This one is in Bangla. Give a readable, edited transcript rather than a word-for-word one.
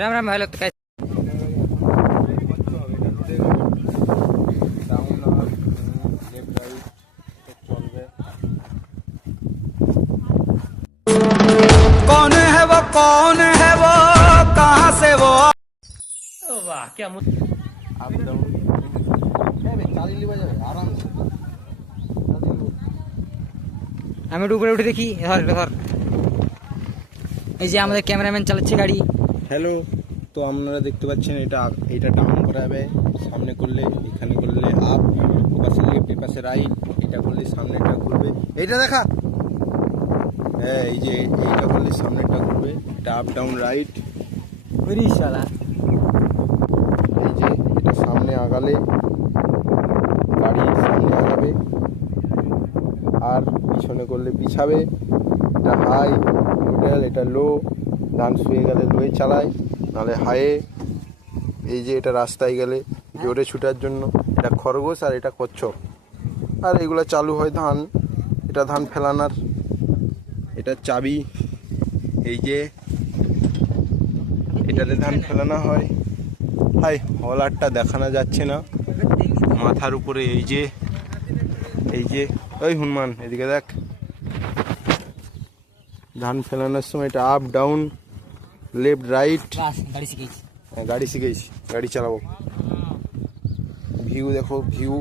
राम राम भाई लोग। कैसे कौन है वो कहाँ से वो? वाह क्या আমি একটু উপরে উঠে দেখি। ধর ধর, এই যে আমাদের ক্যামেরাম্যান চালাচ্ছে গাড়ি। হ্যালো, তো আপনারা দেখতে পাচ্ছেন এটা ডাউন করা হবে। সামনে করলে এখানে করলে আপ, পাশে লেফট, পাশে রাইট। এটা করলে সামনেটা ঘুরবে, এইটা দেখা। হ্যাঁ, এই যে এইটা করলে সামনেটা ঘুরবে, এটা আপ ডাউন রাইট। শালা এই যে এটা সামনে আগালে গাড়ি সামনে আগাবে, আর পিছনে করলে পিছাবে। এটা হাই, মিডল, এটা লো। ধান শুয়ে গেলে লোয়ে চালায়, নাহলে হাইয়ে। এই যে এটা রাস্তায় গেলে জোরে ছুটার জন্য। এটা খরগোশ আর এটা কচ্ছপ। আর এগুলো চালু হয় ধান, এটা ধান ফেলানোর। এটা চাবি, এই যে এটাতে ধান ফেলানো হয়। হাই, হলারটা দেখানো যাচ্ছে না মাথার উপরে। এই যে ওই হনুমান, এদিকে দেখ। ধান ফেলানোর সময় এটা আপ ডাউন, লেফট রাইট। গাড়ি শিখেছি। গাড়ি শিখেছি, গাড়ি চালাবো। ভিউ দেখো, ভিউ।